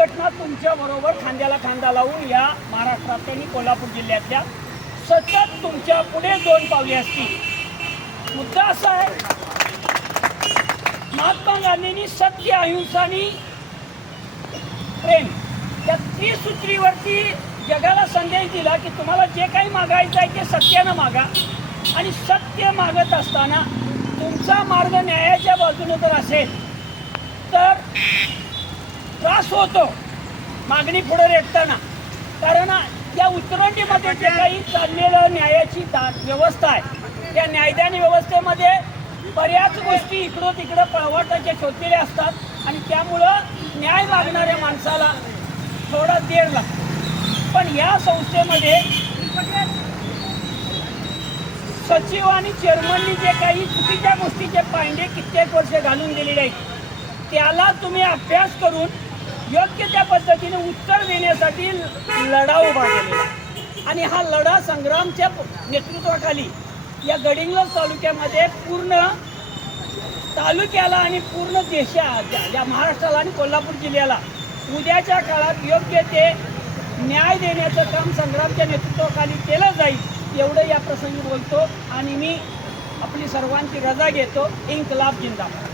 संघटना तुमच्या बरोबर खांद्याला खांदा लावून या महाराष्ट्रातल्या आणि कोल्हापूर जिल्ह्यातल्या सतत तुमच्यापुढे दोन पावले असतील. मुद्दा असा आहे महात्मा गांधींनी सत्य अहिंसा आणि प्रेम या त्रिसूत्रीवरती जगाला संदेश दिला की तुम्हाला जे काही मागायचं आहे ते सत्यानं मागा आणि सत्य मागत असताना तुमचा मार्ग न्यायाच्या बाजूने जर असेल तर त्रास होतो. मागणी पुढे रेटताना. कारण या उतरंडीमध्ये जे काही चाललेलं न्यायाची दा- व्यवस्था आहे त्या न्यायदान व्यवस्थेमध्ये बऱ्याच गोष्टी इकडं तिकडं पळवाटाच्या शोधलेल्या असतात आणि त्यामुळं न्याय मागणाऱ्या माणसाला थोडा देर लागतो. पण या संस्थेमध्ये सचिव आणि चेअरमननी जे काही चुकीच्या गोष्टीचे पांडे कित्येक वर्ष घालून दिलेले आहेत त्याला तुम्ही अभ्यास करून योग्य त्या पद्धतीने उत्तर देण्यासाठी लढा उभा केलेला आणि हा लढा संग्रामच्या नेतृत्वाखाली या गडिंग्लज तालुक्यामध्ये पूर्ण तालुक्याला आणि पूर्ण देशात या महाराष्ट्राला आणि कोल्हापूर जिल्ह्याला उद्याच्या काळात योग्य ते न्याय देण्याचं काम संग्रामच्या नेतृत्वाखाली केलं जाईल एवढं या प्रसंगी बोलतो. आणि मी आपली सर्वांची रजा घेतो. इन्कलाब जिंदाबाद.